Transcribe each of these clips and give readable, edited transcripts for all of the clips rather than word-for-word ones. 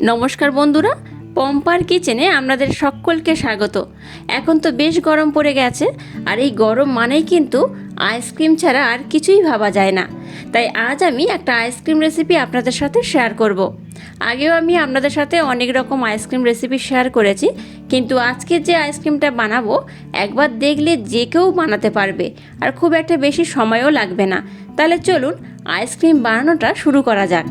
নমস্কার বন্ধুরা, পম্পার কিচেনে আপনাদের সকলকে স্বাগত। এখন তো বেশ গরম পড়ে গেছে, আর এই গরম মানেই কিন্তু আইসক্রিম ছাড়া আর কিছুই ভাবা যায় না। তাই আজ আমি একটা আইসক্রিম রেসিপি আপনাদের সাথে শেয়ার করব। আগেও আমি আপনাদের সাথে অনেক রকম আইসক্রিম রেসিপি শেয়ার করেছি, কিন্তু আজকে যে আইসক্রিমটা বানাবো একবার দেখলে যে কেউ বানাতে পারবে, আর খুব একটা বেশি সময়ও লাগবে না। তাহলে চলুন আইসক্রিম বানানোটা শুরু করা যাক।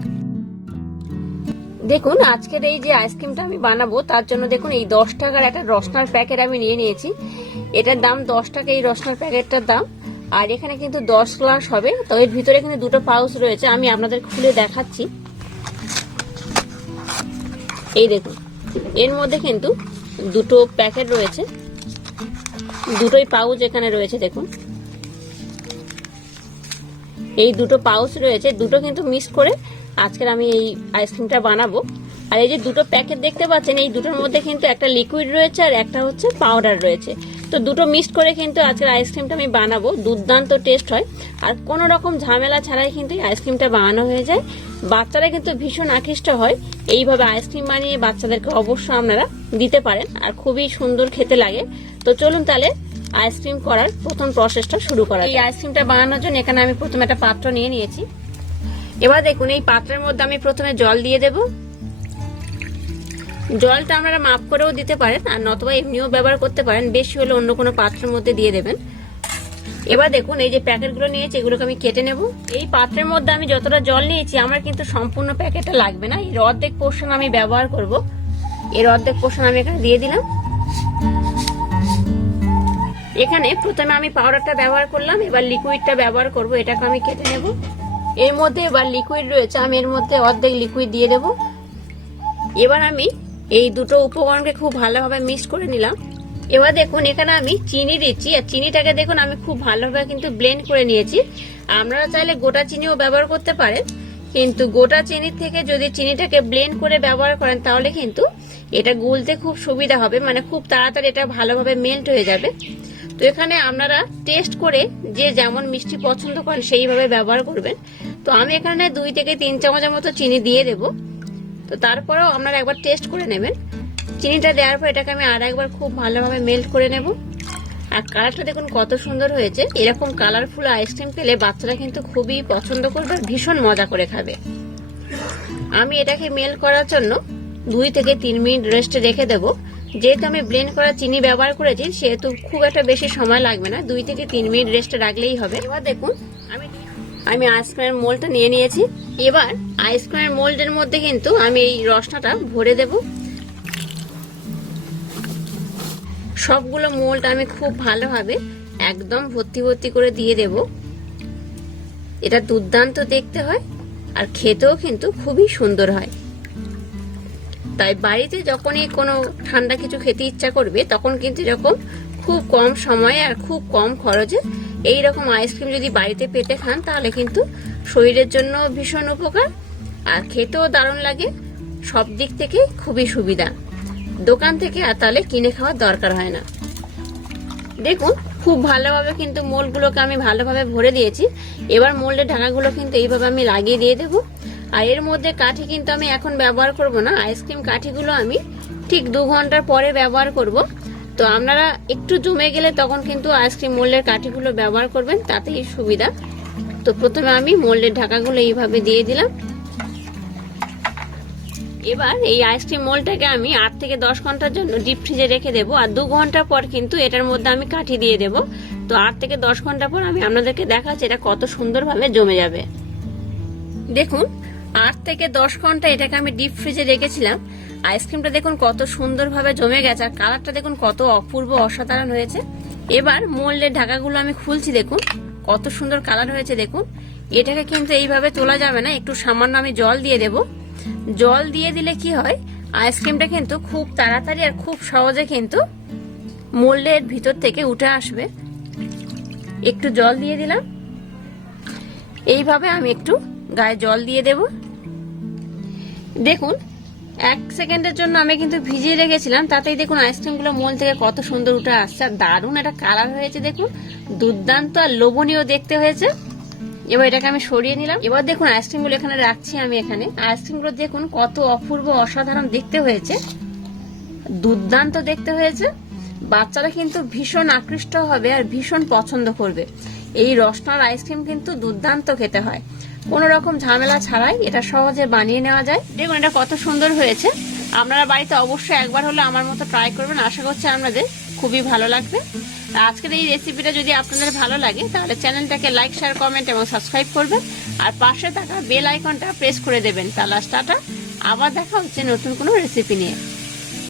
দেখুন, আজকের এই যে আইসক্রিমটা আমি বানাবো তার জন্য দেখুন এই 10 টাকার একটা রসনার প্যাকেট আমি নিয়ে নিয়েছি। এটার দাম 10 টাকা, এই রসনার প্যাকেটটার দাম। আর এখানে কিন্তু 10 গ্লাস হবে। তো এর ভিতরে কিন্তু দুটো পাউচ রয়েছে, আমি আপনাদের খুলে দেখাচ্ছি। এই দেখুন, এর মধ্যে কিন্তু দুটো প্যাকেট রয়েছে, দুটোই পাউচ এখানে রয়েছে। দেখুন এই দুটো পাউচ রয়েছে, দুটো কিন্তু মিক্স করে আজকের আমি এই আইসক্রিমটা বানাবো। আর এই যে দুটো প্যাকেট দেখতে পাচ্ছেন, এই দুটোর মধ্যে কিন্তু একটা লিকুইড রয়েছে আর একটা হচ্ছে পাউডার রয়েছে। তো দুটো মিক্স করে কিন্তু আজকের আইসক্রিমটা আমি বানাবো। দুর্দান্ত টেস্ট হয়, আর কোনো রকম ঝামেলা ছাড়াই কিন্তু এই আইসক্রিমটা বানানো হয়ে যায়। বাচ্চারা কিন্তু ভীষণ আকৃষ্ট হয় এইভাবে আইসক্রিম বানিয়ে। বাচ্চাদেরকে অবশ্য আপনারা দিতে পারেন, আর খুবই সুন্দর খেতে লাগে। তো চলুন তাহলে আইসক্রিম করার প্রথম প্রসেসটা শুরু করা। এই আইসক্রিমটা বানানোর জন্য এখানে আমি প্রথমে একটা পাত্র নিয়ে নিয়েছি। এবার দেখুন, এই পাত্রের মধ্যে আমি প্রথমে জল দিয়ে দেব। জলটা আপনারা মাপ করেও দিতে পারেন, আর নতুবা এমনিও ব্যবহার করতে পারেন। বেশি হলে অন্য কোনো পাত্রের মধ্যে দিয়ে দেবেন। এবার দেখুন, এই যে প্যাকেটগুলো নিয়েছি এগুলোকে আমি কেটে নেব। এই পাত্রের মধ্যে আমি যতটা জল নিয়েছি আমার কিন্তু সম্পূর্ণ প্যাকেটটা লাগবে না, এর অর্ধেক পোর্শন আমি ব্যবহার করব। এর অর্ধেক পোর্শন আমি এখানে দিয়ে দিলাম। এখানে প্রথমে আমি পাউডারটা ব্যবহার করলাম, এবার লিকুইডটা ব্যবহার করব। এটাকে আমি কেটে নেব। এর মধ্যে এবার লিকুইড রয়েছে, আমি এর মধ্যে অর্ধেক লিকুইড দিয়ে দেব। এবার আমি এই দুটো উপকরণকে খুব ভালোভাবে মিক্স করে নিলাম। এবার দেখুন, এখানে আমি চিনি দিচ্ছি, আর চিনিটাকে দেখুন আমি খুব ভালোভাবে কিন্তু ব্লেন্ড করে নিয়েছি। আপনারা চাইলে গোটা চিনিও ব্যবহার করতে পারেন, কিন্তু গোটা চিনির থেকে যদি চিনিটাকে ব্লেন্ড করে ব্যবহার করেন তাহলে কিন্তু এটা গুলতে খুব সুবিধা হবে, মানে খুব তাড়াতাড়ি এটা ভালোভাবে মেল্ট হয়ে যাবে। তো এখানে আপনারা টেস্ট করে যে যেমন মিষ্টি পছন্দ করেন সেইভাবে ব্যবহার করবেন। তো আমি এখানে 2 থেকে 3 চামচের মতো চিনি দিয়ে দেব। তো তারপরেও আপনারা একবার টেস্ট করে নেবেন। চিনিটা দেওয়ার পর এটাকে আমি আর একবার খুব ভালোভাবে মেল্ট করে নেব। আর কালারটা দেখুন কত সুন্দর হয়েছে। এরকম কালারফুল আইসক্রিম পেলে বাচ্চারা কিন্তু খুবই পছন্দ করবে, আর ভীষণ মজা করে খাবে। আমি এটাকে মেল্ট করার জন্য 2 থেকে 3 মিনিট রেস্টে রেখে দেবো। যেহেতু আমি ব্লেন্ড করা চিনি ব্যবহার করেছি সেহেতু খুব একটা বেশি সময় লাগবে না, 2 থেকে 3 মিনিট রেস্টে রাখলেই হবে। এবার দেখুন, আমি আইসক্রিমের মোল্ডটা নিয়ে নিয়েছি। এবার আইসক্রিমের মোল্ডের মধ্যে কিন্তু আমি এই রসনাটা ভরে দেব। সবগুলো মোল্ড আমি খুব ভালোভাবে একদম ভর্তি ভর্তি করে দিয়ে দেব। এটা দুর্দান্ত দেখতে হয়, আর খেতেও কিন্তু খুবই সুন্দর হয়। তাই বাড়িতে যখনই কোনো ঠান্ডা কিছু খেতে ইচ্ছা করবে তখন কিন্তু এরকম খুব কম সময়ে আর খুব কম খরচে এই রকম আইসক্রিম যদি বাড়িতে পেতে খান তাহলে কিন্তু শরীরের জন্য ভীষণ উপকার, আর খেতেও দারুণ লাগে। সব দিক থেকে খুবই সুবিধা। দোকান থেকে আর তাহলে কিনে খাওয়ার দরকার হয় না। দেখুন, খুব ভালোভাবে কিন্তু মোল্ডগুলোকে আমি ভালোভাবে ভরে দিয়েছি। এবার মোল্ডের ঢাকাগুলো কিন্তু এইভাবে আমি লাগিয়ে দিয়ে দেবো। আর এর মধ্যে কাঠি কিন্তু আমি এখন ব্যবহার করব না, আইসক্রিম কাঠিগুলো আমি ঠিক 2 ঘন্টার পরে ব্যবহার করব। তো আপনারা একটু জমে গেলে তখন কিন্তু আইসক্রিম মোল্ডের কাঠিগুলো ব্যবহার করবেন, তাতেই সুবিধা। তো প্রথমে আমি মোল্ডের ঢাকাগুলো এইভাবে দিয়ে দিলাম। এবার এই আইসক্রিম মোল্ডটাকে আমি 8 থেকে 10 ঘন্টার জন্য ডিপ ফ্রিজে রেখে দেবো, আর 2 ঘন্টা পর কিন্তু এটার মধ্যে আমি কাঠি দিয়ে দেবো। তো 8 থেকে 10 ঘন্টা পর আমি আপনাদেরকে দেখাচ্ছি এটা কত সুন্দরভাবে জমে যাবে। দেখুন, 8 থেকে 10 ঘন্টা এটাকে আমি ডিপ ফ্রিজে রেখেছিলাম। আইসক্রিমটা দেখুন কত সুন্দরভাবে জমে গেছে, আর কালারটা দেখুন কত অপূর্ব অসাধারণ হয়েছে। এবার মোল্ডের ঢাকাগুলো আমি খুলছি, দেখুন কত সুন্দর কালার হয়েছে। দেখুন, এটাকে কিন্তু এইভাবে তোলা যাবে না, একটু সামান্য আমি জল দিয়ে দেব। জল দিয়ে দিলে কি হয়, আইসক্রিমটা কিন্তু খুব তাড়াতাড়ি আর খুব সহজে কিন্তু মোল্ডের ভিতর থেকে উঠে আসবে। একটু জল দিয়ে দিলাম। এইভাবে আমি একটু গায়ে জল দিয়ে দেব। দেখুন, 1 সেকেন্ডের জন্য আমি কিন্তু ভিজিয়ে রেখেছিলাম, তাতেই দেখুন আইসক্রিমগুলো মোল্ড থেকে কত সুন্দর উঠে আসছে, আর দারুণ একটা কালার হয়েছে। দেখুন, দুর্দান্ত আর লোভনীয় দেখতে হয়েছে। এবার এটাকে আমি সরিয়ে নিলাম। এবার দেখুন আইসক্রিমগুলো এখানে রাখছি আমি। এখানে আইসক্রিমগুলো দেখুন কত অপূর্ব অসাধারণ দেখতে হয়েছে, দুর্দান্ত দেখতে হয়েছে। বাচ্চারা কিন্তু ভীষণ আকৃষ্ট হবে আর ভীষণ পছন্দ করবে। এই রসনার আইসক্রিম কিন্তু দুর্দান্ত খেতে হয়, কোনো রকম ঝামেলা ছাড়াই এটা সহজে বানিয়ে নেওয়া যায়। দেখুন এটা কত সুন্দর হয়েছে। আপনারা বাড়িতে অবশ্যই একবার হলে আমার মতো ট্রাই করবেন, আশা করছি আপনাদের খুবই ভালো লাগবে। আজকের এই রেসিপিটা যদি আপনাদের ভালো লাগে তাহলে চ্যানেলটাকে লাইক, শেয়ার, কমেন্ট এবং সাবস্ক্রাইব করবেন আর পাশে থাকা বেল আইকনটা প্রেস করে দেবেন। তাহলে টাটা, আবার দেখা হচ্ছে নতুন কোনো রেসিপি নিয়ে।